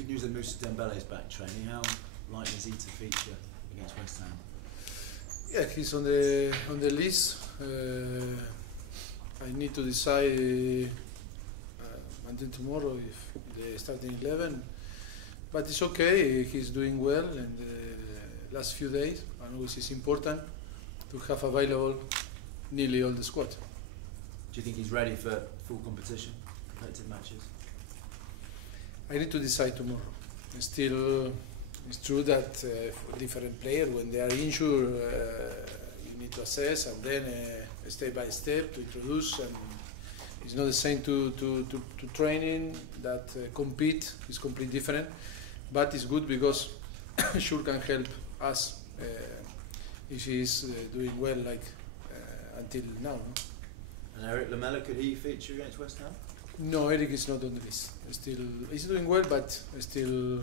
Good news that Moussa Dembele's back training. How likely is he to feature against West Ham? Yeah, he's on the list. I need to decide until tomorrow if the starting 11. But it's okay. He's doing well in the last few days, and always it's important to have available nearly all the squad. Do you think he's ready for full competition, competitive matches? I need to decide tomorrow. Still, it's true that for different players, when they are injured, you need to assess and then step by step to introduce. And it's not the same to training that compete. It's completely different, but it's good because sure can help us if he's doing well like until now. No? And Eric Lamela, could he feature against West Ham? No, Eric is not on the list. Still, he's doing well, but still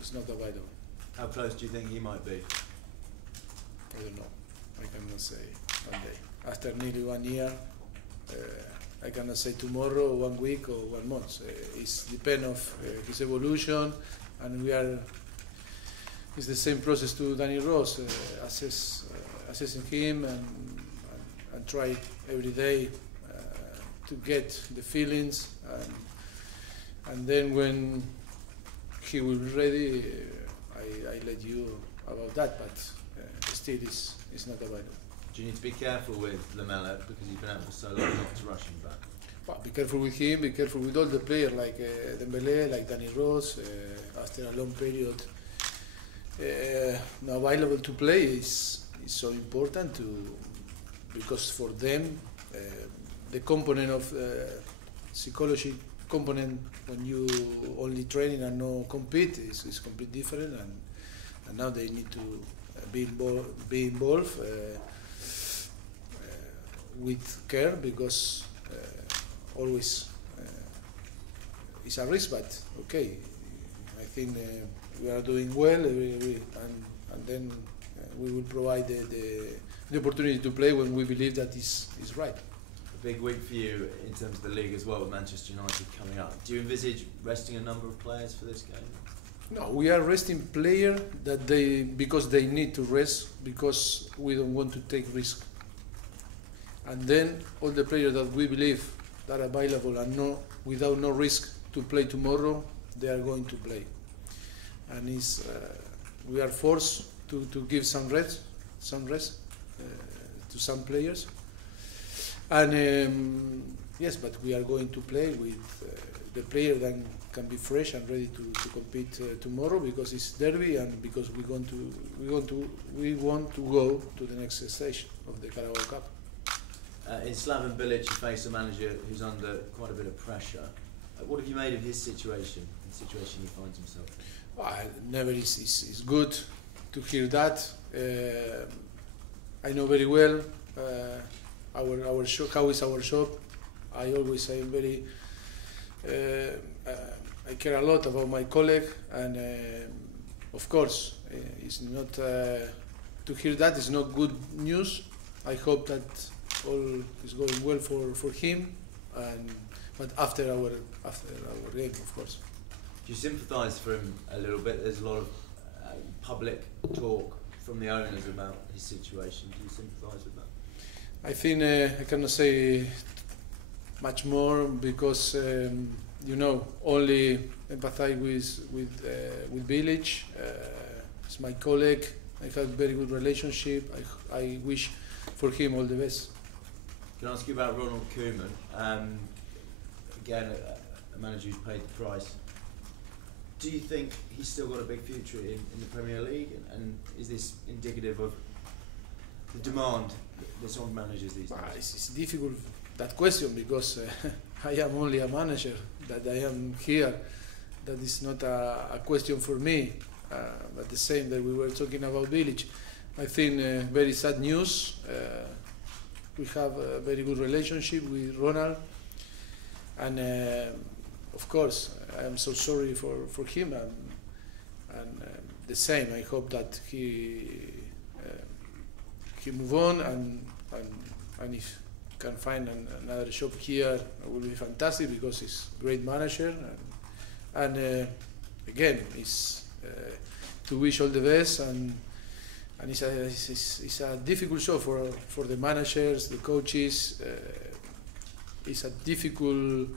is not available. How close do you think he might be? I don't know. I cannot say one day. After nearly 1 year, I cannot say tomorrow, 1 week, or 1 month. It depends of his evolution, and it's the same process to Danny Rose, assessing him and try every day to get the feelings, and then when he will be ready, I let you about that, but still it's not available. Do you need to be careful with Lamela because he's been out for so long not to rush him back? Well, be careful with him, be careful with all the players like Dembele, like Danny Rose, after a long period. Now available to play is so important because for them the component of psychology component when you only training and no compete is completely different, and now they need to be involved with care because always it's a risk, but okay, I think we are doing well, and then we will provide the opportunity to play when we believe that is right. A big week for you in terms of the league as well, with Manchester United coming up. Do you envisage resting a number of players for this game? No, we are resting players because they need to rest, because we don't want to take risk. And then all the players that we believe that are available and without no risk to play tomorrow, they are going to play. And we are forced to give some rest to some players. And yes, but we are going to play with the player that can be fresh and ready to compete tomorrow, because it's derby and because we want to go to the next stage of the Carabao Cup. In Slaven Bilic, you face a manager who's under quite a bit of pressure. What have you made of his situation, the situation he finds himself in? Well, never is good to hear that. I know very well our shop, how is our shop. I always say very. I care a lot about my colleague, and of course, it's not to hear that is not good news. I hope that all is going well for him, but after our game, of course. Do you sympathise for him a little bit? There's a lot of public talk from the owners about his situation. Do you sympathise with that? I think I cannot say much more because only empathize with Bilic. He's my colleague. I have a very good relationship. I wish for him all the best. Can I ask you about Ronald Koeman? Again, a manager who's paid the price. Do you think he's still got a big future in the Premier League? And is this indicative of the demand that's on managers these days? It's difficult, that question, because I am only a manager, that I am here. That is not a question for me. But the same that we were talking about Bilic. I think very sad news. We have a very good relationship with Ronald, and of course I am so sorry for him, and the same. I hope that he move on, and if can find another shop here, it will be fantastic, because he's a great manager, And again, it's to wish all the best, and it's a difficult show for the managers, the coaches. It's a difficult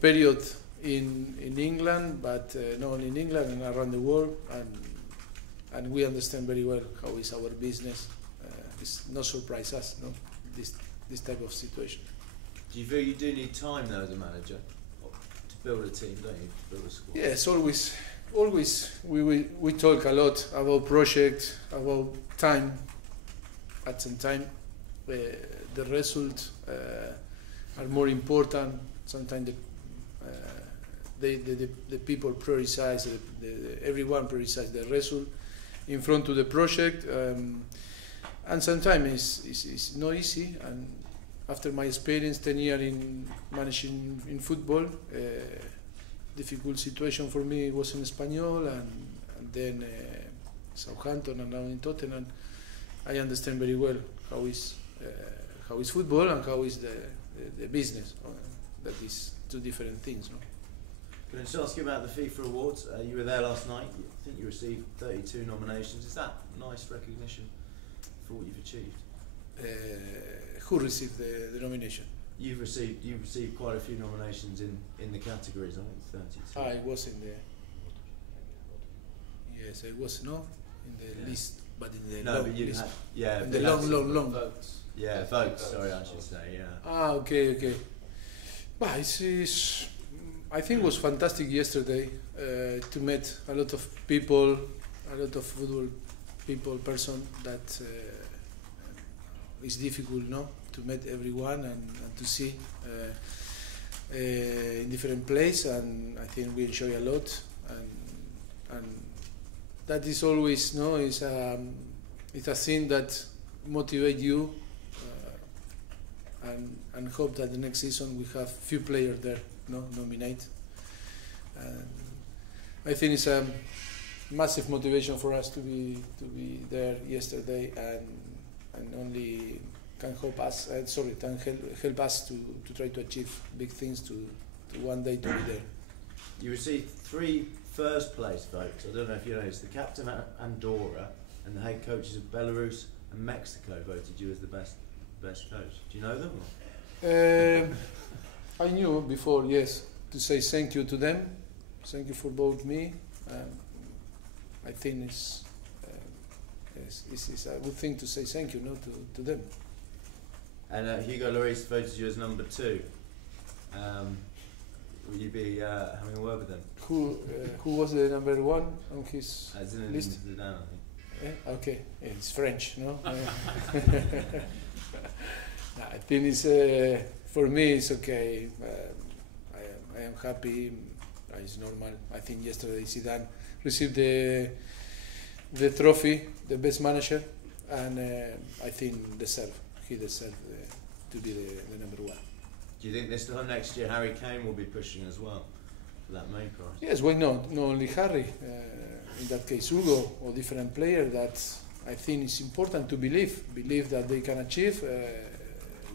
period in England, but not only in England and around the world, and we understand very well how is our business. It's no surprise us, no, this type of situation. Do you feel you do need time though as a manager to build a team, don't you? To build a squad? Yes, always. We talk a lot about project, about time. At some time, the results are more important. Sometimes the people prioritize, everyone prioritize the result in front of the project, and sometimes it's not easy. And after my experience, 10 years in managing in football, difficult situation for me was in Espanyol, and then Southampton, and now in Tottenham. I understand very well how is football and how is the business. That is two different things. No? Can I just ask you about the FIFA awards? You were there last night. I think you received 32 nominations. Is that nice recognition for what you've achieved? Who received the nomination? You've received quite a few nominations in the categories. I think 32. I was in the. Yes, I was in the list, but in the long list. In the long votes. Yeah, votes. Sorry, I should say. Yeah. Okay. Well, I think it was fantastic yesterday to meet a lot of people, a lot of football person that it's difficult, no, to meet everyone and to see in different places, and I think we enjoy a lot, and that is always, no, it's a thing that motivates you, and hope that the next season we have few players there, no, nominate. And I think it's a massive motivation for us to be there yesterday, and only can help us. Help us to try to achieve big things to one day to be there. You received 3 first place votes. I don't know if you know, it's the captain of Andorra and the head coaches of Belarus and Mexico voted you as the best coach. Do you know them? I knew before, yes, to say thank you to them. Thank you for both me. I think it's a good thing to say thank you, no, to them. And Hugo Lloris voted you as number 2. Will you be having a word with them? Who was the number 1 on his list? Zidane, I think. Yeah? Okay, it's French, no? I think it's for me it's okay. I am happy. It's normal. I think yesterday Zidane received the trophy, the best manager, and I think he deserved to be the number 1. Do you think this time next year Harry Kane will be pushing as well for that main prize? Yes, why not? Not only Harry. In that case, Hugo or different player. That I think it's important to believe that they can achieve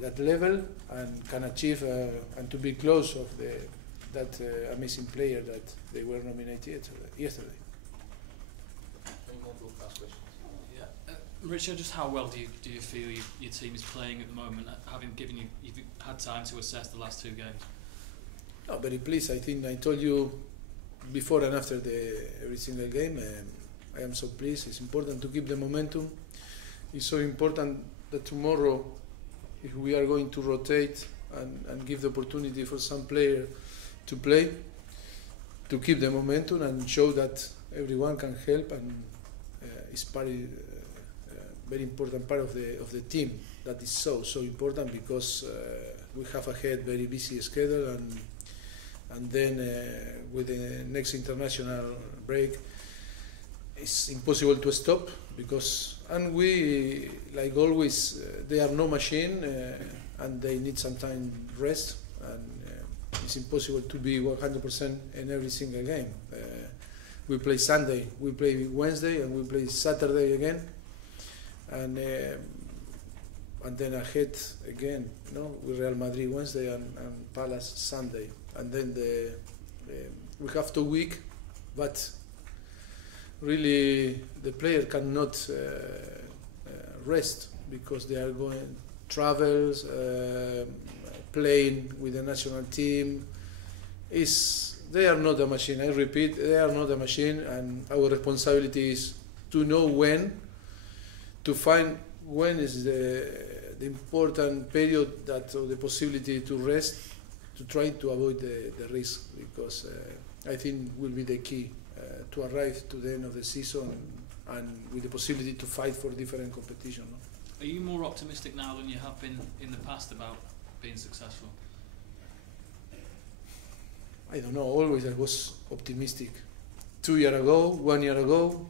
that level and can achieve and to be close of that amazing player that they were nominated yesterday. Mauricio, just how well do you feel your team is playing at the moment, having you've had time to assess the last 2 games? No, very pleased. I think I told you before and after every single game. I am so pleased. It's important to keep the momentum. It's so important that tomorrow, if we are going to rotate and give the opportunity for some player to play, to keep the momentum and show that everyone can help, and it's very important part of the team. That is so important because we have ahead very busy schedule, and then with the next international break, it's impossible to stop because, and we, like always, they are no machine and they need some time rest, and it's impossible to be 100% in every single game. We play Sunday, we play Wednesday, and we play Saturday again, and then ahead again, with Real Madrid Wednesday and Palace Sunday, and then we have 2 weeks, but really the player cannot rest because they are going travels, playing with the national team. They are not a machine. I repeat, they are not a machine, and our responsibility is to know when, to find when is the important period that or the possibility to rest, to try to avoid the risk, because I think will be the key to arrive to the end of the season and with the possibility to fight for different competition. No? Are you more optimistic now than you have been in the past about being successful? I don't know, always I was optimistic 2 years ago, 1 year ago,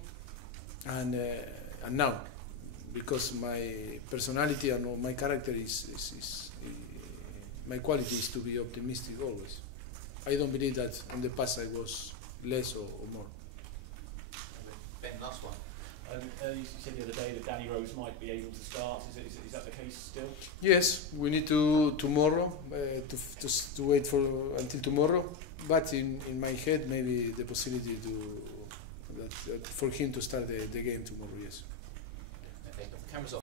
and now, because my personality and my character is my quality is to be optimistic always. I don't believe that in the past I was less or more. Ben, last one. You said the other day that Danny Rose might be able to start. Is that the case still? Yes, we need to tomorrow to wait for until tomorrow. But in my head, maybe the possibility for him to start the game tomorrow. Yes. Okay, the camera's off.